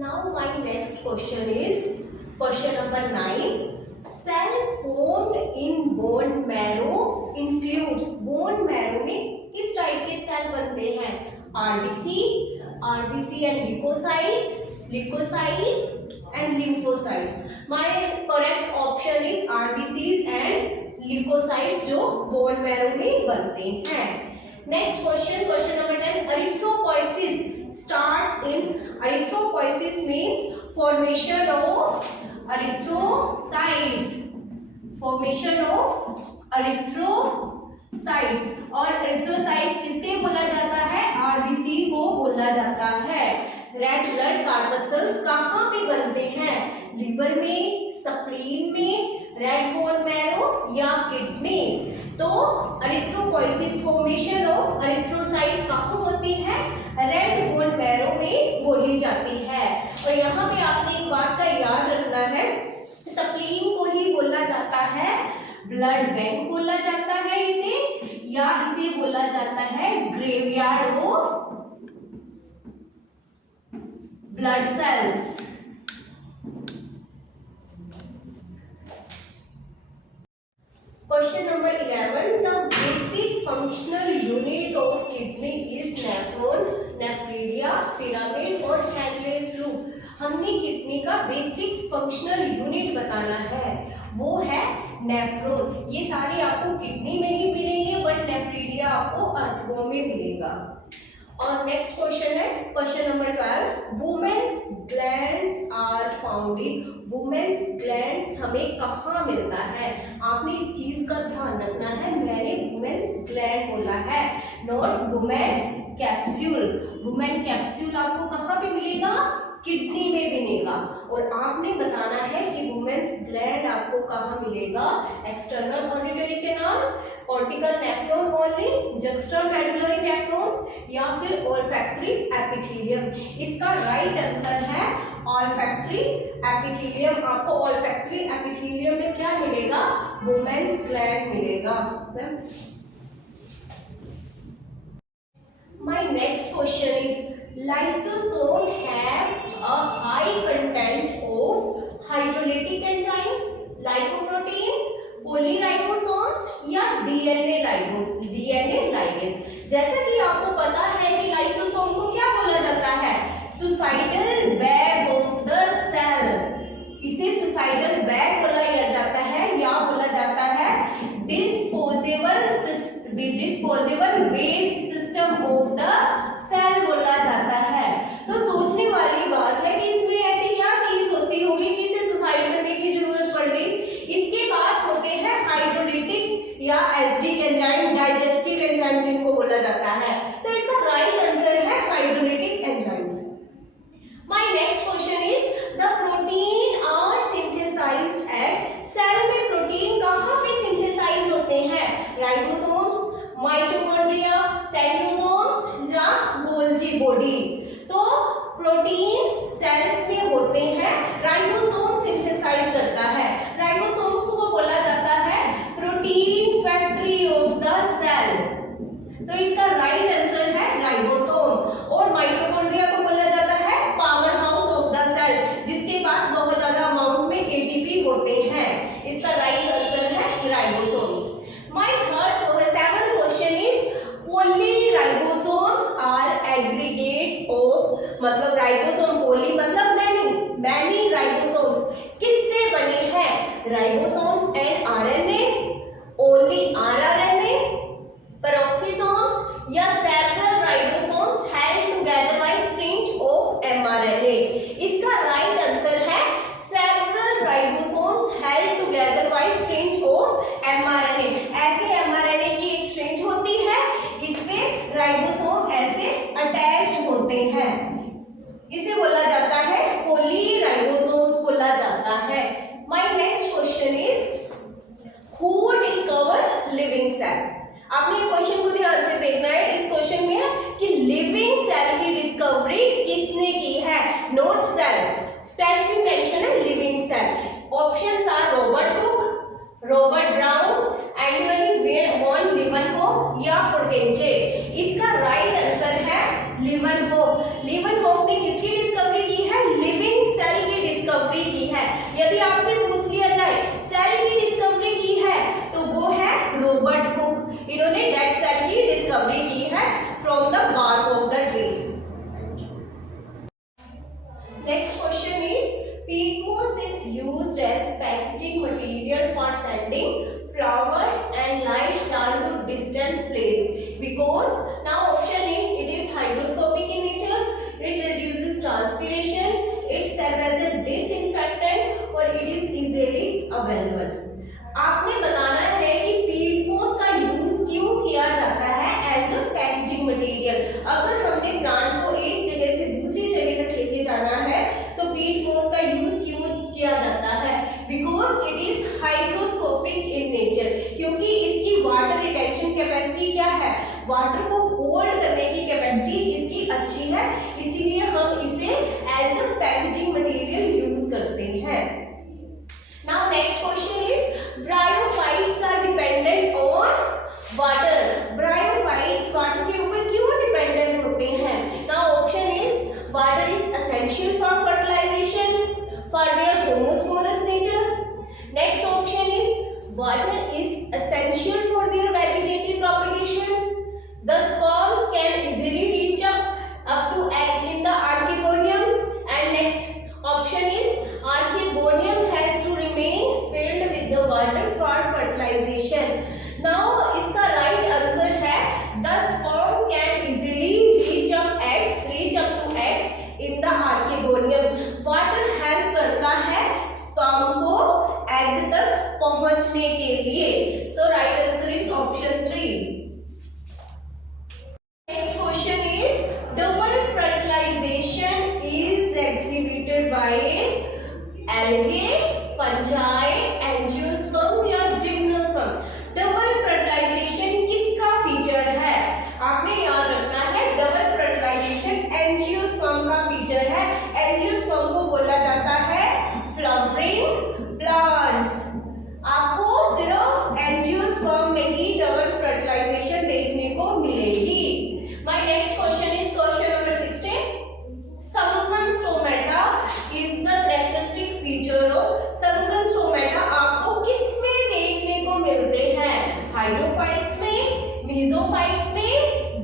Now my next question is question number 9. Cell formed in bone marrow includes bone marrow में किस type के cell बनते हैं? RBC and leukocytes and lymphocytes. My correct option is RBCs and leukocytes जो bone marrow में बनते हैं. Next question number 10. Erythropoiesis means formation of erythrocytes. और erythrocytes किसके बोला जाता है? RBC को बोला जाता है. रेड ब्लड कार्पस्कल्स कहाँ पे बनते हैं? लिवर में, स्प्लीन में, रेड बोन मैरो या किडनी. तो एरिथ्रोपोइसिस फॉर्मेशन ऑफ एरिथ्रोसाइट्स कहाँ होती है? रेड बोन मैरो में बोली जाती है. और यहाँ पे आपने एक बात का याद रखना है, स्प्लीन को ही बोला जाता है ब्लड बैंक बोला जाता है इसे, या इसे बोला जाता है graveyard of blood cells. Question number 11. The basic functional unit of kidney is nephron, nephridia, pyramid और Henle's loop. हमने किडनी का बेसिक फंक्शनल यूनिट बताना है, वो है नेफ्रॉन. ये सारे आपको किडनी में ही मिलेंगे, बट नेफ्रिडिया आपको अर्थबोन में मिलेगा. और नेक्स्ट क्वेश्चन है question number 12. Women's glands are found in. Women's glands हमें कहाँ मिलता है? आपने इस चीज का ध्यान रखना है, मैंने वुमेन्स ग्लैंड बोला है, not women capsule. Women capsule आपको कहाँ पे मिलेगा? किडनी में मिलेगा. और आपने बताना है कि वुमेन्स ग्लैंड आपको कहाँ मिलेगा? External auditory canal, cortical nephron only, juxtamedullary nephrons या फिर ऑल्फैक्टरी एपिथेलियम. इसका राइट आंसर है ऑल्फैक्टरी एपिथेलियम. आपको ऑल्फैक्टरी एपिथेलियम में क्या मिलेगा? वुमेन्स ग्लैंड मिलेगा. My next question is, lysosome have a high content of hydrolytic enzymes, lipoproteins, polyribosomes या DNA ligase. जैसा कि आपको पता है कि लाइसोसोम को क्या बोला जाता है? Suicidal bag of the cell. इसे सुसाइडल बैग बोला जाता है या बोला जाता है disposable waste system of the cell बोला जाता है. तो सोचने वाली बात है कि इसमें ऐसी क्या चीज होती होगी कि इसे सुसाइड करने की जरूरत पड़ गई? इसके पास होते हैं हाइड्रोलिटिक या एसिडिक एंजाइम, डाइजेस्टिव एंजाइम जिनको बोला जाता है. तो इसका राइट आंसर है hydrolytic enzymes. My next question is, the protein are synthesized at. Cell में प्रोटीन कहाँ पे सिंथेसाइज होते हैं? राइबोसोम्स, माइटोकॉन्ड्रिया, सेंट्रोसोम्स या गोल्जी बॉडी. तो प्रोटीन्स सेल्स में होते हैं, राइबोसोम सिंथेसाइज करता है. राइबोसोम्स को बोला जाता है protein factory of the cell. तो इसका राइट आंसर है राइबोसोम. और माइटोकॉन्ड्रिया को बोला जाता है power house of the cell, जिसके पास बहुत ज्यादा अमाउंट में एटीपी होते हैं. इसका राइट आंसर है ribosomes. My seventh question is, polyribosomes are aggregates of. मतलब राइबोसोम, पोली मतलब मैनी राइबोसोम्स किससे बने हैं? Ribosomes and RNA, only rRNA, peroxisomes या several ribosomes held together by strings of mRNA. इसका राइट आंसर है several ribosomes held together by strings of mRNA. ऐसे mRNA की एक स्ट्रिंज होती है, इसमें राइबोसोम ऐसे अटैच्ड होते हैं. इसे बोला जाता है पोलीराइबोसोम्स बोला जाता है. My next question is, who discover living cell. आपने क्वेश्चन को ध्यान से देखना है. इस क्वेश्चन में है कि लिविंग सेल की डिस्कवरी किसने की है? नॉट सेल, स्पेशली मेंशन है living cell. Options are Robert Hooke, Robert Brown, Antonie van Leeuwenhoek या पोर्टेंचे. इसका राइट आंसर है लीवनहोफ. लीवनहोफ ने किसकी डिस्कवरी की है? Next question is, peat moss is used as packaging material for sending flowers and live plant to distant place, because now option is it is hygroscopic in nature, it reduces transpiration, it serves as a disinfectant और it is easily available। आपने बताना है कि पीट मोस का use क्यों किया जाता है एज अ पैकेजिंग मटेरियल। अगर हमने प्लांट को एक जगह से दूसरी जगह तक लेके जाना है तो पीट मोस का यूज क्यों किया जाता है? Because it is hygroscopic in nature, क्योंकि इसकी वाटर रिटेंशन कैपेसिटी क्या है, वाटर को होल्ड करने की कैपेसिटी इसकी अच्छी है, इसीलिए हम इसे as a packaging material use करते हैं। Now next question is, bryophytes are dependent on water। bryophytes water के ऊपर क्यों dependent होते हैं? Now option is water is essential for fertilization, for their homosporous nature। Next option is water is essential for their vegetative propagation। The sperms can easily reach up to egg in the archegonium। And next option is archegonium has to remain filled with the water for fertilization। Now इसका right answer है the sperm can easily reach up to eggs in the archegonium। water help करता है sperm को egg तक पहुंचने के लिए। So right answer is option 3। Next question is, double fertilization is exhibited by algae, fungi, angiosperm या gymnosperm। Double fertilisation किसका feature है? आपने याद रखना है डबल फर्टिलाइजेशन एंजियोस्पर्म का फीचर है। एंजियोस्पर्म को बोला जाता है फ्लावरिंग प्लांट्स। आपको सिर्फ एंजियोस्पर्म में ही डबल फर्टिलाइजेशन देखने को मिलेगी। My next question is question number 16। sunken stomata is the characteristic feature of sunken stomata। आपको किसमें देखने को मिलते हैं? हाइड्रोफाइट्स में, मेसोफाइट्स में,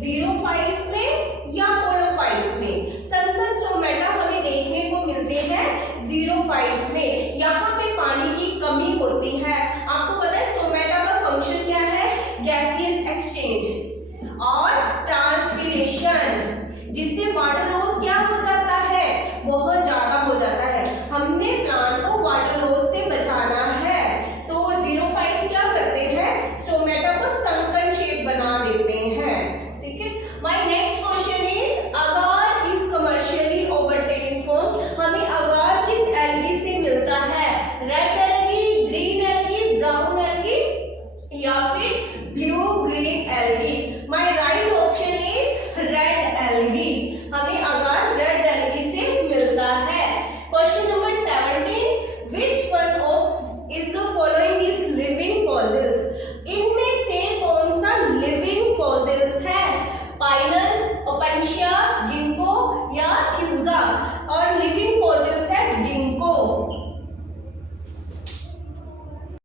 जीरोफाइट्स में या होलोफाइट्स में? sunken stomata हमें देखने को मिलते हैं जीरोफाइट्स में। यहाँ पे पानी की कमी होती है। आपको पता है स्टोमेटा का फंक्शन क्या है? गैसियस एक्सचेंज और ट्रांसपिरेशन, जिससे वाटर लॉस क्या हो जाता है? बहुत ज्यादा हो जाता है। हमने प्लांट